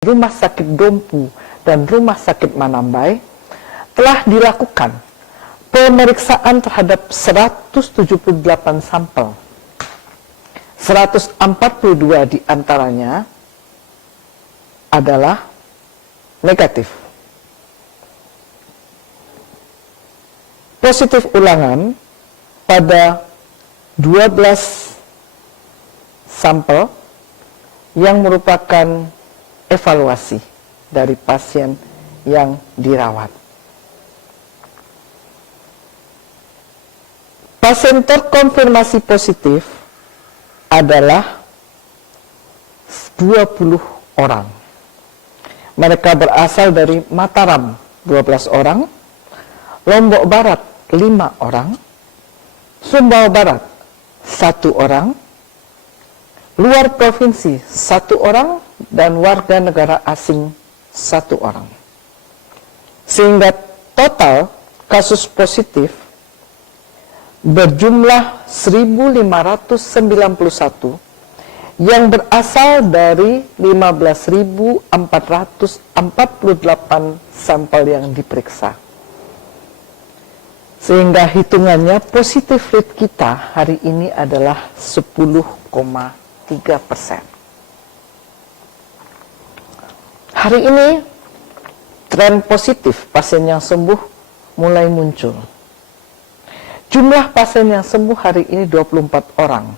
Rumah Sakit Dompu dan Rumah Sakit Manambai telah dilakukan pemeriksaan terhadap 178 sampel. 142 diantaranya adalah negatif. Positif ulangan pada 12 sampel yang merupakan evaluasi dari pasien yang dirawat. Pasien terkonfirmasi positif adalah 20 orang. Mereka berasal dari Mataram 12 orang, Lombok Barat 5 orang, Sumbawa Barat 1 orang, luar provinsi 1 orang, dan warga negara asing 1 orang. Sehingga total kasus positif berjumlah 1.591 yang berasal dari 15.448 sampel yang diperiksa. Sehingga hitungannya positif rate kita hari ini adalah 10,3%. Hari ini tren positif pasien yang sembuh mulai muncul. Jumlah pasien yang sembuh hari ini 24 orang,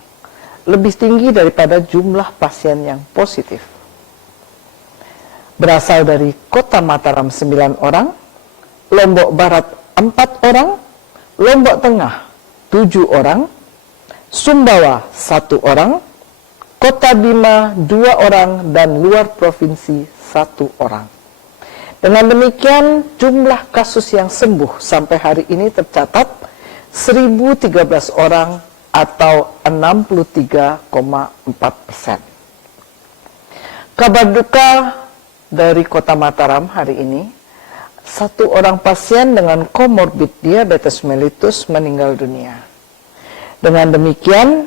lebih tinggi daripada jumlah pasien yang positif. Berasal dari Kota Mataram 9 orang, Lombok Barat 4 orang, Lombok Tengah 7 orang, Sumbawa 1 orang, Kota Bima 2 orang, dan luar provinsi 1 orang. Dengan demikian jumlah kasus yang sembuh sampai hari ini tercatat 1.013 orang atau 63,4%. Kabar duka dari Kota Mataram hari ini, 1 orang pasien dengan komorbid diabetes mellitus meninggal dunia. Dengan demikian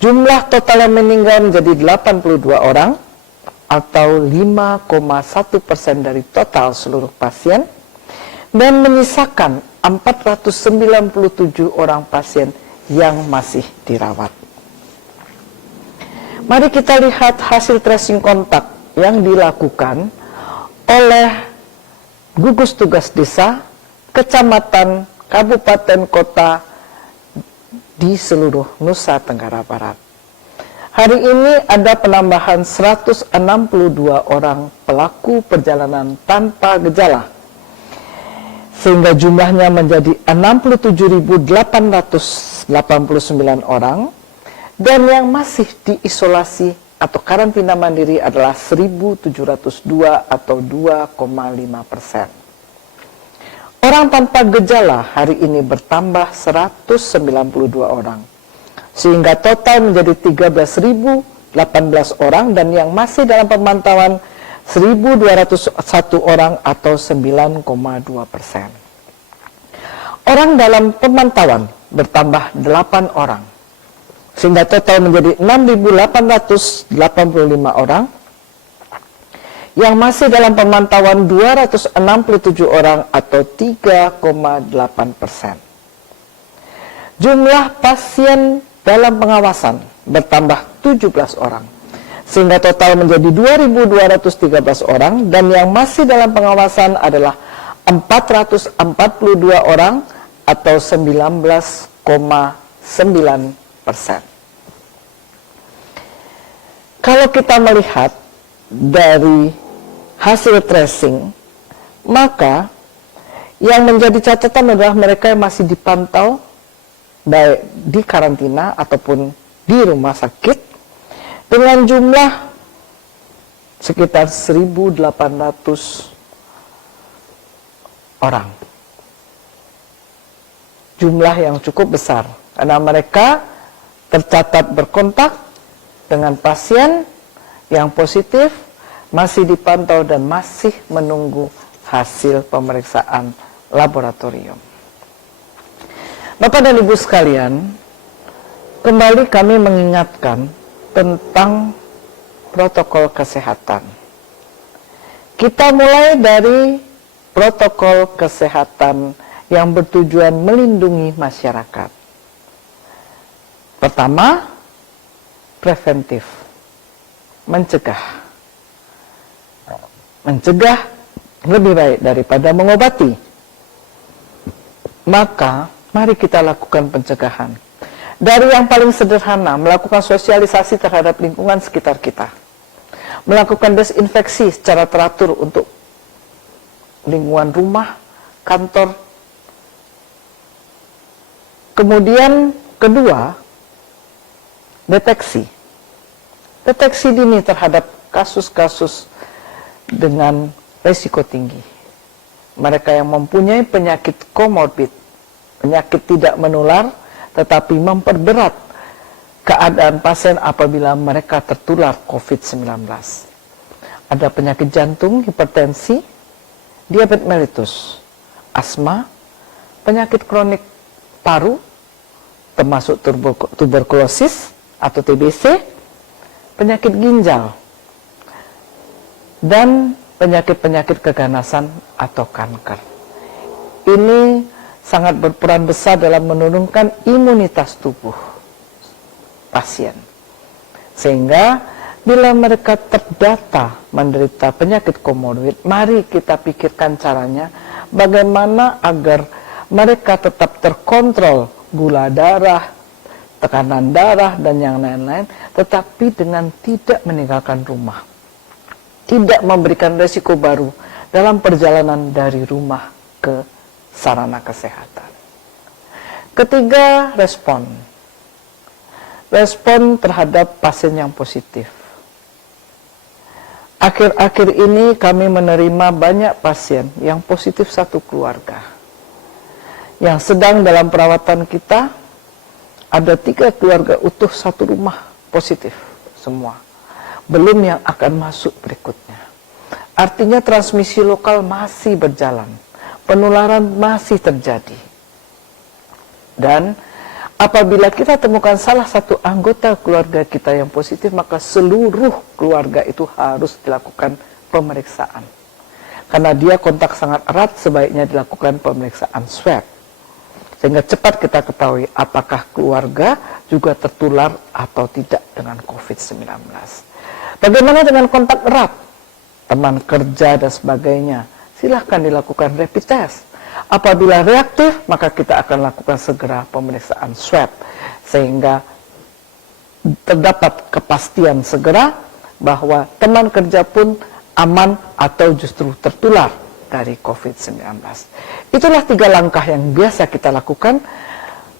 jumlah total yang meninggal menjadi 82 orang atau 5,1% dari total seluruh pasien, dan menyisakan 497 orang pasien yang masih dirawat. Mari kita lihat hasil tracing kontak yang dilakukan oleh gugus tugas desa, kecamatan, kabupaten, kota di seluruh Nusa Tenggara Barat. Hari ini ada penambahan 162 orang pelaku perjalanan tanpa gejala, sehingga jumlahnya menjadi 67.889 orang, dan yang masih diisolasi atau karantina mandiri adalah 1.702 atau 2,5%. Orang tanpa gejala hari ini bertambah 192 orang, sehingga total menjadi 13.018 orang, dan yang masih dalam pemantauan 1.201 orang atau 9,2%. Orang dalam pemantauan bertambah 8 orang, sehingga total menjadi 6.885 orang. Yang masih dalam pemantauan 267 orang atau 3,8%. Jumlah pasien dalam pengawasan bertambah 17 orang, sehingga total menjadi 2.213 orang, dan yang masih dalam pengawasan adalah 442 orang atau 19,9%. Kalau kita melihat dari hasil tracing, maka yang menjadi catatan adalah mereka yang masih dipantau baik di karantina ataupun di rumah sakit dengan jumlah sekitar 1.800 orang. Jumlah yang cukup besar karena mereka tercatat berkontak dengan pasien yang positif, masih dipantau dan masih menunggu hasil pemeriksaan laboratorium. Bapak dan Ibu sekalian, kembali kami mengingatkan tentang protokol kesehatan. Kita mulai dari protokol kesehatan yang bertujuan melindungi masyarakat. Pertama, preventif, mencegah. Mencegah lebih baik daripada mengobati. Maka, mari kita lakukan pencegahan. Dari yang paling sederhana, melakukan sosialisasi terhadap lingkungan sekitar kita. Melakukan desinfeksi secara teratur untuk lingkungan rumah, kantor. Kemudian, kedua, deteksi. Deteksi dini terhadap kasus-kasus dengan risiko tinggi. Mereka yang mempunyai penyakit komorbid, penyakit tidak menular, tetapi memperberat keadaan pasien apabila mereka tertular COVID-19. Ada penyakit jantung, hipertensi, diabetes mellitus, asma, penyakit kronik paru, termasuk tuberkulosis atau TBC, penyakit ginjal, dan penyakit-penyakit keganasan atau kanker. Ini sangat berperan besar dalam menurunkan imunitas tubuh pasien. Sehingga bila mereka terdata menderita penyakit komorbid, mari kita pikirkan caranya bagaimana agar mereka tetap terkontrol gula darah, tekanan darah, dan yang lain-lain, tetapi dengan tidak meninggalkan rumah. Tidak memberikan resiko baru dalam perjalanan dari rumah ke sarana kesehatan. Ketiga, respon. Respon terhadap pasien yang positif. Akhir-akhir ini kami menerima banyak pasien yang positif satu keluarga. Yang sedang dalam perawatan kita, ada 3 keluarga utuh satu rumah positif semua. Belum yang akan masuk berikutnya. Artinya transmisi lokal masih berjalan. Penularan masih terjadi. Dan apabila kita temukan salah satu anggota keluarga kita yang positif, maka seluruh keluarga itu harus dilakukan pemeriksaan. Karena dia kontak sangat erat, sebaiknya dilakukan pemeriksaan swab. Sehingga cepat kita ketahui apakah keluarga juga tertular atau tidak dengan COVID-19. Bagaimana dengan kontak erat? Teman kerja dan sebagainya. Silahkan dilakukan rapid test. Apabila reaktif, maka kita akan lakukan segera pemeriksaan swab. Sehingga terdapat kepastian segera bahwa teman kerja pun aman atau justru tertular dari COVID-19. Itulah 3 langkah yang biasa kita lakukan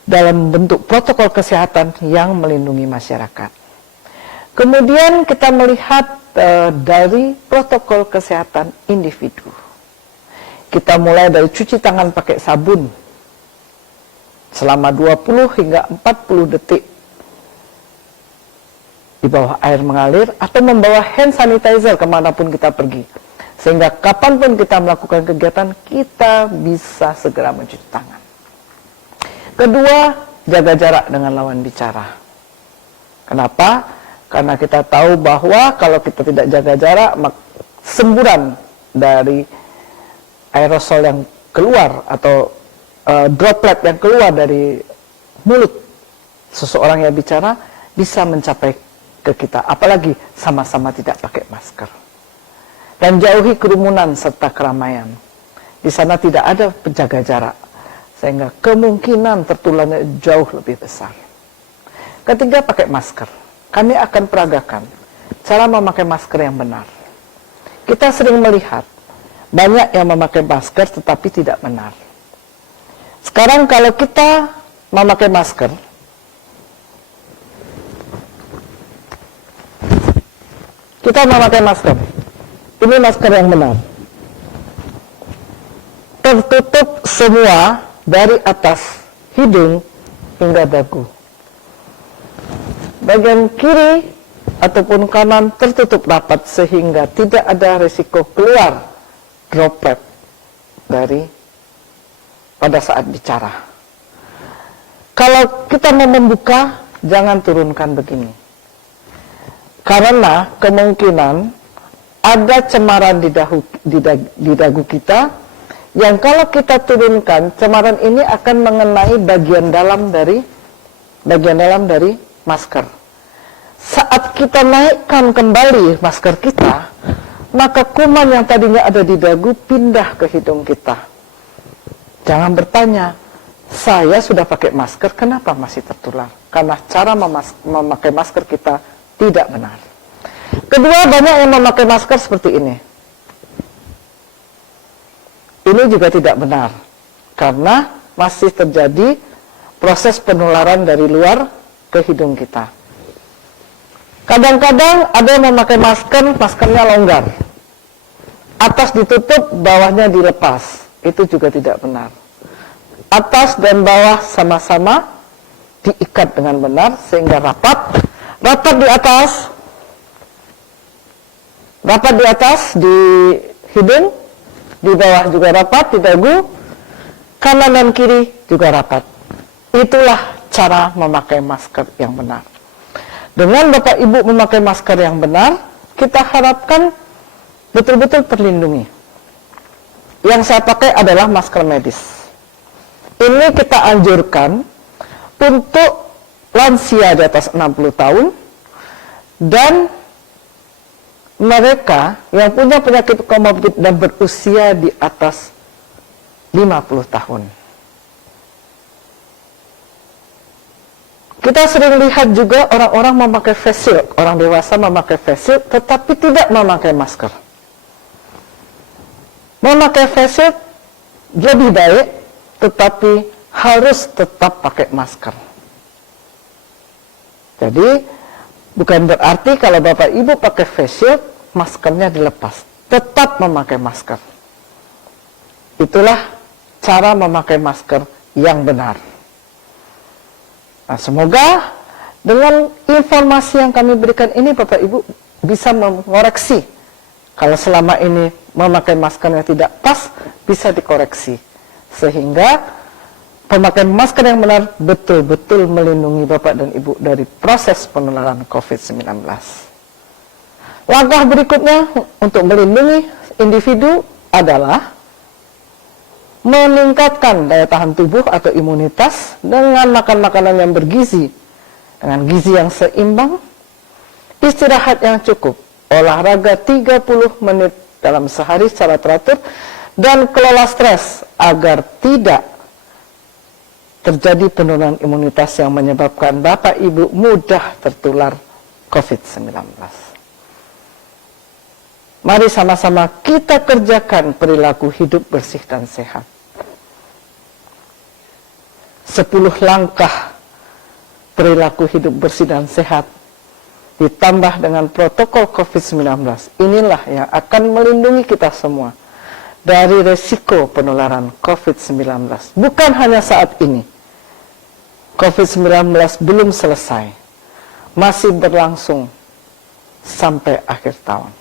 dalam bentuk protokol kesehatan yang melindungi masyarakat. Kemudian kita melihat dari protokol kesehatan individu. Kita mulai dari cuci tangan pakai sabun selama 20 hingga 40 detik di bawah air mengalir, atau membawa hand sanitizer kemanapun kita pergi. Sehingga kapanpun kita melakukan kegiatan, kita bisa segera mencuci tangan. Kedua, jaga jarak dengan lawan bicara. Kenapa? Karena kita tahu bahwa kalau kita tidak jaga jarak, semburan dari aerosol yang keluar atau droplet yang keluar dari mulut seseorang yang bicara bisa mencapai ke kita. Apalagi sama-sama tidak pakai masker. Dan jauhi kerumunan serta keramaian. Di sana tidak ada penjaga jarak, sehingga kemungkinan tertularnya jauh lebih besar. Ketiga, pakai masker. Kami akan peragakan cara memakai masker yang benar. Kita sering melihat banyak yang memakai masker tetapi tidak benar. Sekarang kalau kita memakai masker, ini masker yang benar. Tertutup semua dari atas hidung hingga dagu. Bagian kiri ataupun kanan tertutup rapat sehingga tidak ada risiko keluar droplet dari pada saat bicara. Kalau kita mau membuka, jangan turunkan begini. Karena kemungkinan ada cemaran di dagu kita, yang kalau kita turunkan, cemaran ini akan mengenai bagian dalam dari masker. Saat kita naikkan kembali masker kita, maka kuman yang tadinya ada di dagu pindah ke hidung kita. Jangan bertanya, saya sudah pakai masker, kenapa masih tertular? Karena cara memakai masker kita tidak benar. Kedua, banyak yang memakai masker seperti ini. Ini juga tidak benar, karena masih terjadi proses penularan dari luar ke hidung kita. Kadang-kadang ada yang memakai masker, maskernya longgar. Atas ditutup, bawahnya dilepas. Itu juga tidak benar. Atas dan bawah sama-sama diikat dengan benar sehingga rapat. Rapat di atas di hidung, di bawah juga rapat, di dagu, kanan dan kiri juga rapat. Itulah cara memakai masker yang benar. Dengan Bapak Ibu memakai masker yang benar, kita harapkan betul-betul terlindungi. Yang saya pakai adalah masker medis. Ini kita anjurkan untuk lansia di atas 60 tahun dan mereka yang punya penyakit komorbid dan berusia di atas 50 tahun. Kita sering lihat juga orang-orang memakai face shield, orang dewasa memakai face shield tetapi tidak memakai masker. Memakai face shield lebih baik, tetapi harus tetap pakai masker. Jadi, bukan berarti kalau Bapak Ibu pakai face shield, maskernya dilepas. Tetap memakai masker. Itulah cara memakai masker yang benar. Nah, semoga dengan informasi yang kami berikan ini Bapak Ibu bisa mengoreksi. Kalau selama ini memakai maskernya tidak pas, bisa dikoreksi. Sehingga pemakaian masker yang benar betul-betul melindungi Bapak dan Ibu dari proses penularan COVID-19. Langkah berikutnya untuk melindungi individu adalah meningkatkan daya tahan tubuh atau imunitas dengan makan makanan yang bergizi, dengan gizi yang seimbang, istirahat yang cukup, olahraga 30 menit dalam sehari secara teratur, dan kelola stres agar tidak terjadi penurunan imunitas yang menyebabkan Bapak Ibu mudah tertular COVID-19. Mari sama-sama kita kerjakan perilaku hidup bersih dan sehat. 10 langkah perilaku hidup bersih dan sehat ditambah dengan protokol COVID-19. Inilah yang akan melindungi kita semua dari resiko penularan COVID-19. Bukan hanya saat ini. COVID-19 belum selesai. Masih berlangsung sampai akhir tahun.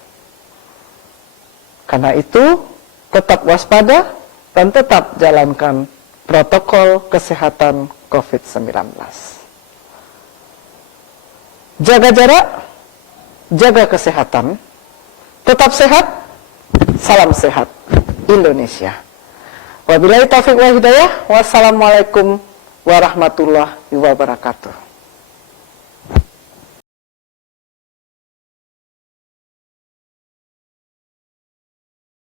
Karena itu, tetap waspada dan tetap jalankan protokol kesehatan COVID-19. Jaga jarak, jaga kesehatan, tetap sehat, salam sehat Indonesia. Wabillahi taufiq wal hidayah, wassalamualaikum warahmatullahi wabarakatuh.